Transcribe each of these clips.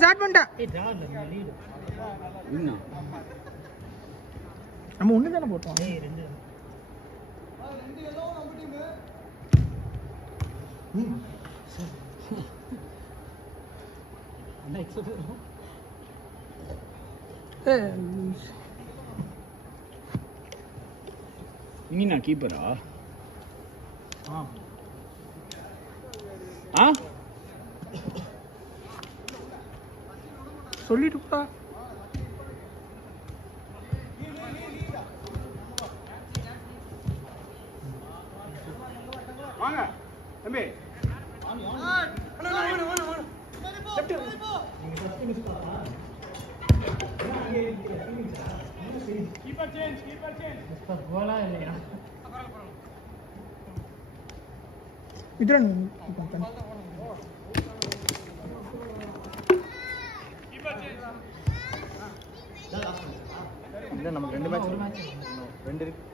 Start பண்ணிட்டா நம்ம ஒண்ணு தான போட்டோம் இனி நான் கீப்பரா சொல்லிட்டுப்பா வாங்க தம்பி கீப்பர் சேஞ்ச் கோலா இல்லையா இதுரன் இல்ல நமக்கு ரெண்டு மேட்ச் ரெண்டு இருக்கு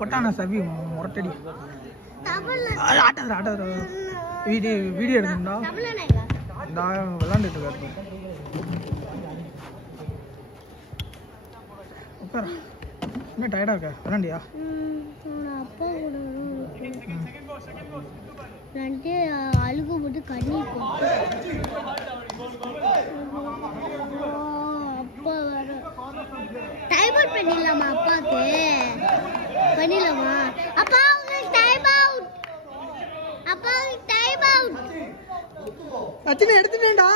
பொட்டானா சவி முரட்டடி ஆட்டாத வீடியோ எடுக்கணும்டா இந்த விளாண்டுட்டு இருக்காரு உட்கார என்ன டயர்டா இருக்க விளாண்டியா அழுகு போட்டு கண்ணி அப்பா வர டைம் அவுட் பண்ணிடலாமா அப்பாவுக்கு பண்ணிடலாமா அப்பா டைம் அவுட் அப்பா டைம் அவுட் சச்சினை எடுத்துட்டேன்டா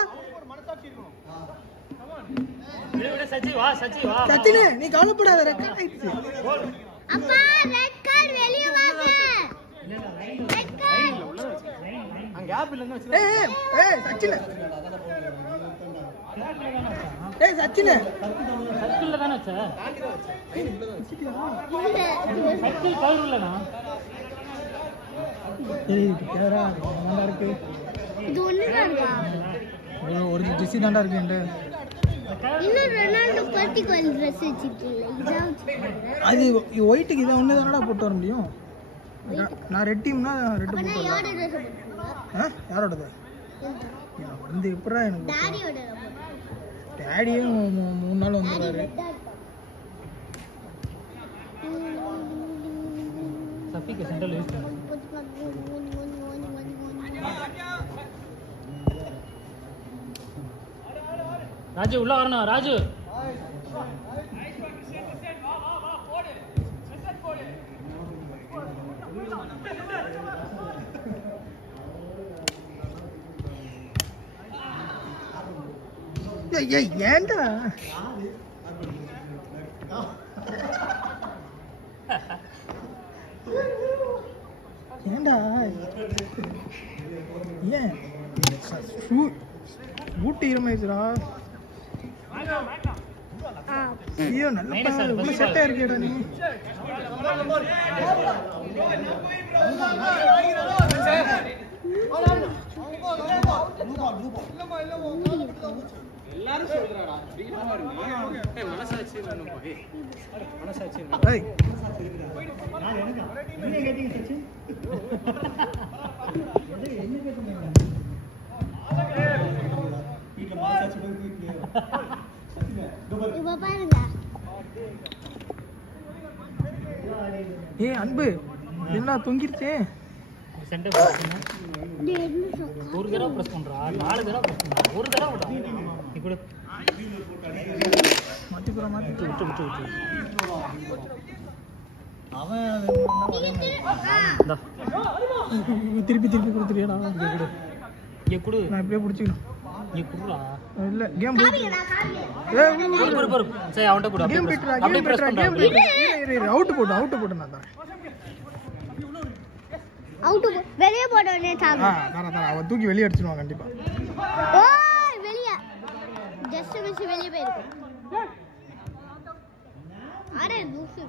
சச்சினை நீ கவலைப்படாத ரெட் கார்டு ஆயிடுச்சு அப்பா ரெட் கார்டு வெளிய வாங்க ரெட் கார்டு அங்க கேப் இல்லன்னு வச்சு ஏய் சச்சினை சச்சினை சர்க்கிள்ல தான வச்ச சர்க்கிள் கவர் இல்லனா ஏய் கேரா நல்லா இருக்கு இது ஒண்ணுதான்டா ஒரு ஜெர்சி தான்டா இருக்கு என்கிட்ட இன்னும் ரொனால்டோ பர்ட்டிகுலர் Dress வச்சிருக்கீங்க இதான் அது ஒயிட்டுக்கு இதை ஒன்று தானடா போட்டு வர முடியும் நான் ரெட் டீம்னா ரெட் போட்டு அப்ப யாரோட Dress போட்டுருக்கீங்க யாரோடது வந்து எப்படா எனக்கு டாடியோட டேடியும் 3 நாள் வந்துடுறாரு சஃபிக்கு சென்ட்ரல் யூஸ் பண்ணு ராஜு உள்ள வரணும் ராஜு ஏன்டா ஏன்டா ஏன் ஊட்டி இருமாயிச்சுடா ஐயோ நல்ல செட்டா இருக்கேடா நீ எல்லாரும் சொல்றடா ஃப்ரீடமா இருங்க ஏய் மனசாட்சி வேணும்பா ஏய் மனசாட்சி ஏய் நான் எனக்கா நீங்க கேட்டிங்க சச்சின் என்ன கேட்டீங்க வீட்ல மனசாட்சி போய் இப்ப பாருங்க ஏய் அன்பு என்ன தொங்கிருச்சே சென்டர் ஒரு தடவை பிரஸ் பண்றா 4 தடவை பிரஸ் பண்றா ஒரு தடவை விடா நீ கூட மாத்தி விட்டு அவன் திருப்பி கொடுத்துறியாடா இங்க குடு நான் இப்படியே பிடிச்சிக்கணும் இங்க குடுடா இல்ல கேம் பொறு சரி அவன்ட குடு game Petra game Petra game Petra out போடு நான் தான் அவுட் வெளிய போடனே தாங்க தர அவ தூக்கி வெளிய அடிச்சிடுவான் கண்டிப்பா ஓய் வெளிய ஜஸ்ட் மிஸ் வெளிய போயிருக்கு அரே லூசு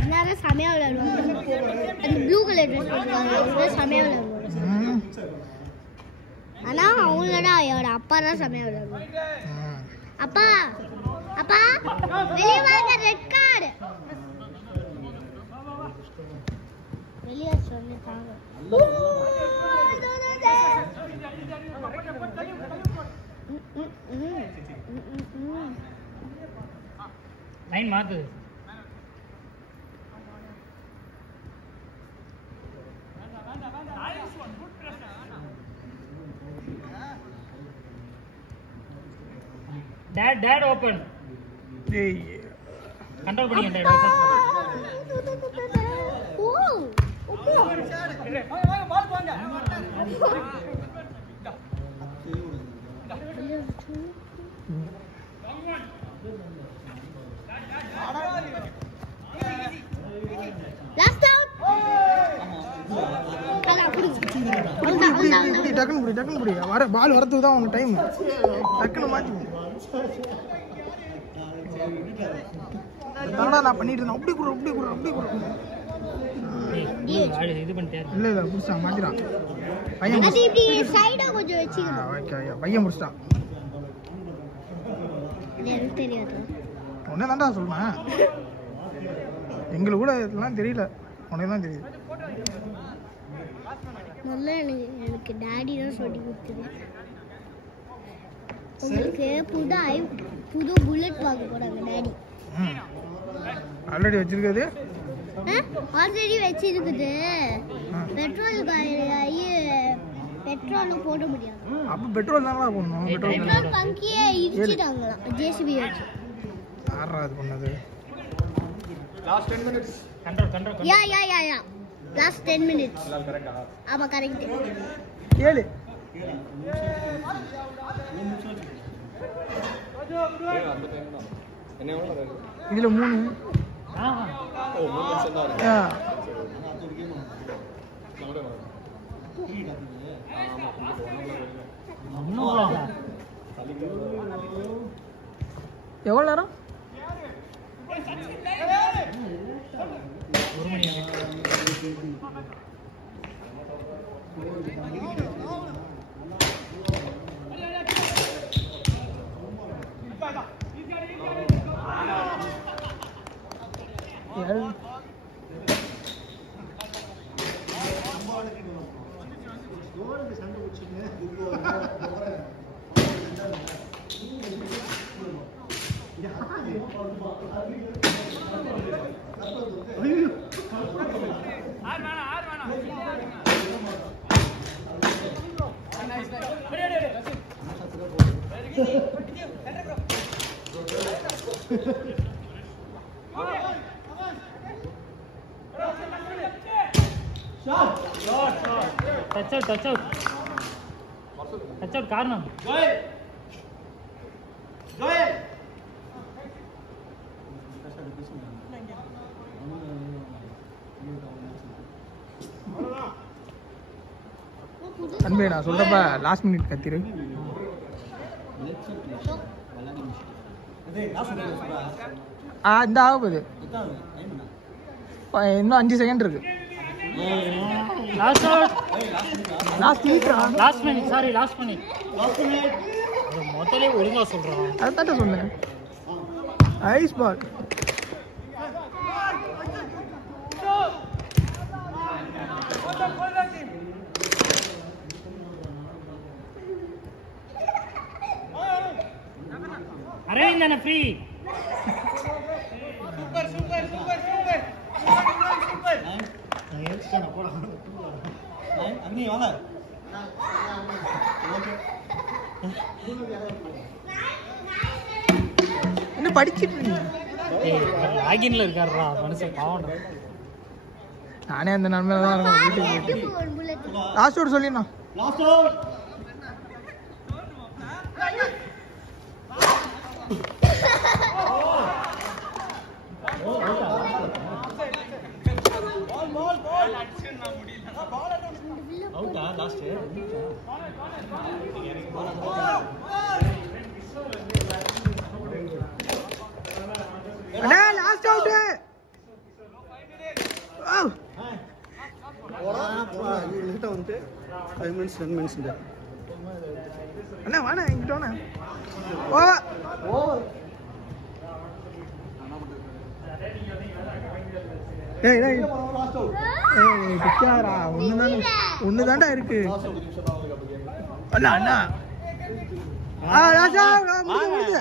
எல்லாரும் செமையா விளையாடுவாங்க. அந்த ப்ளூ கலர் ட்ரெஸ் போட்டுருக்காங்க, செமையா விளையாடுவாங்க. ஆனா அவங்களோட அவரோட அப்பா தான் செமையா விளையாடுவாங்க. அப்பா அப்பா வெளியே வாங்க, ரெட் கார்டு வெளியே சொல்லிட்டாங்க. லைன் மாத்து. Date open. டேய் கண்ட்ரோல் பண்ணி டேட் டக்குனு புடி வர பால் வரதுக்கு தான் உங்க டைம். டக்குனு மாத்தி நான் பண்ணிட்டு இருந்தேன். அப்படி கூட இது பண்ணிட்டே. இல்ல புடிச்சா மாத்திரான் பையன். அது இப்படி சைடா கொஞ்சம் வெச்சிக்கணும். ஓகே பையன் புடிச்சான். எனக்கு தெரியாது. உடனே தான்டா சொல்றேன். எங்களுக்கு கூட இதெல்லாம் தெரியல, உனக்கு தான் தெரியுது. முதல்ல எனக்கு டாடி தான் சொல்லி கொடுத்தது. உங்களுக்கு புது புல்லட் வாங்க போறாங்க டாடி. ஆல்ரெடி வச்சிருக்குது. ஆல்ரெடி வச்சிருக்குது. பெட்ரோல் போட முடியாது. அப்ப பெட்ரோல் தானடா போடணும். பெட்ரோல் பங்கியே இடிச்சிட்டாங்களா ஜேசிபி வச்சு. யாரா இது பண்ணது? Last 10 minutes. கண்ட்ரோல். யா லாஸ்ட் 10 minutes. கரெக்ட்டா? ஆமா கரெக்ட். கேளு. என்ன எவ்வளவு இதுல 3. ஓ 3 நிமிஷம் தான் இருக்கு. எவ்வளவு நேரம்? 1 மணி. Touch out காரணம். அன்பே நான் சொல்றப்ப லாஸ்ட் மினிட் கத்திரு. இந்த ஆக போகுது. இன்னும் 5 செகண்ட் இருக்கு. Last out. Last minute. Sorry last minute. மொத்தலே ஒழுங்கா சொல்றான். அதான் சொன்னேன். Ice ball. அரவிந்த் அண்ணா ஃப்ரீ. அண்ணி வாங்க. என்ன படிச்சிட்டு இருக்கீங்க? லாகின்ல இருக்காருடா மனுஷன் பாவம்டா. நானே அந்த நன்மையில தான் இருக்கேன். வீட்டுக்கு போயிட்டு லாஸ்ட் அவுட் சொல்லினா. Last out. அவுட்டா லாஸ்ட் லேட்டாக வந்துட்டு 5 minutes 10 minutes அண்ணா வாண்ணா இங்கிட்ட வாண்ணா ஓவர் ஏய் ஏய் ஏய் பிச்சாரா ஒண்ணு தான்டா இருக்கு அண்ணா அண்ணா ராஜா முடிஞ்சு